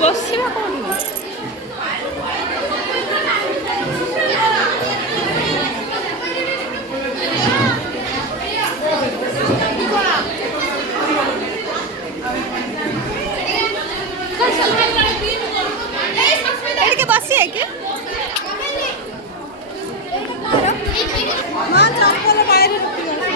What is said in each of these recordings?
ବସିବା କୋଉଠି? ଏଠିକି ବସିଏ କି? ମା ଚପଲ ବାହାରେ ରଖିଗଲା।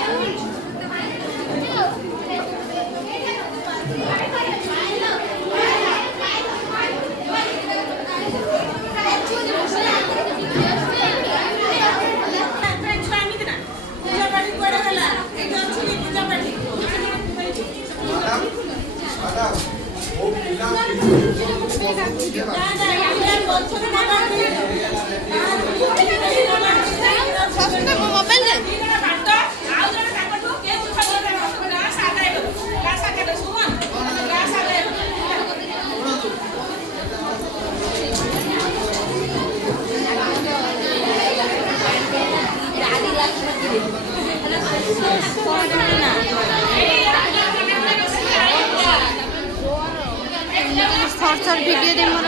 शॉर्ट शॉर्ट वीडियो दे मोर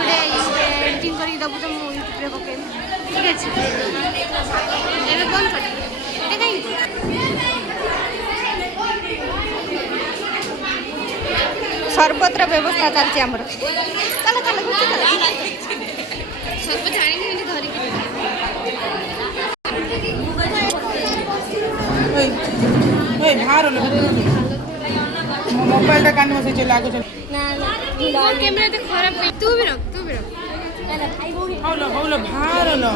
एडिटिंग करके दबु तो मु यूट्यूब रे पके ठीक अछि एबे बंद कर ए कहीं सरबत रा व्यवस्था करछि हमर चल चल सरबत जानि नि धरि के ओए बाहर लो मोबाइल टा कान में से चला आगो चल ना ना कैमरा तो खराब नहीं तू भी रख ना ना भाई बोली हौलो बाहर लो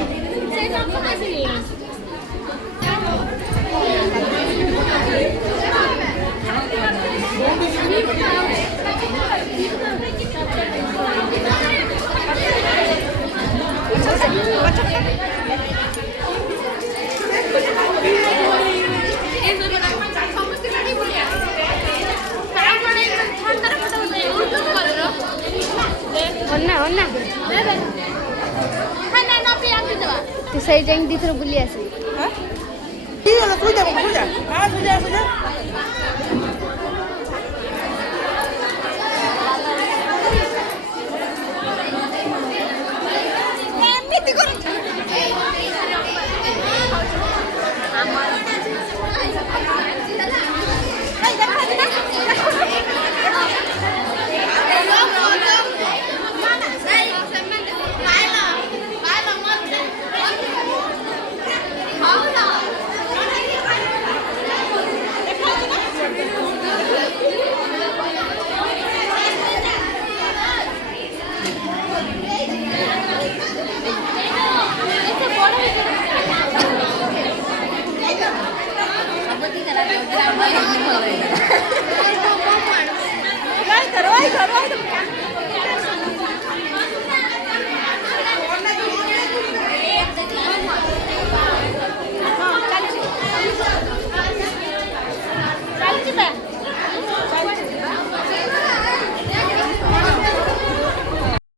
से हम कैसे ले ना तो सही जाएंगे दी थोड़ा बुली ऐसे हां ठीक है तू जा हां सुजा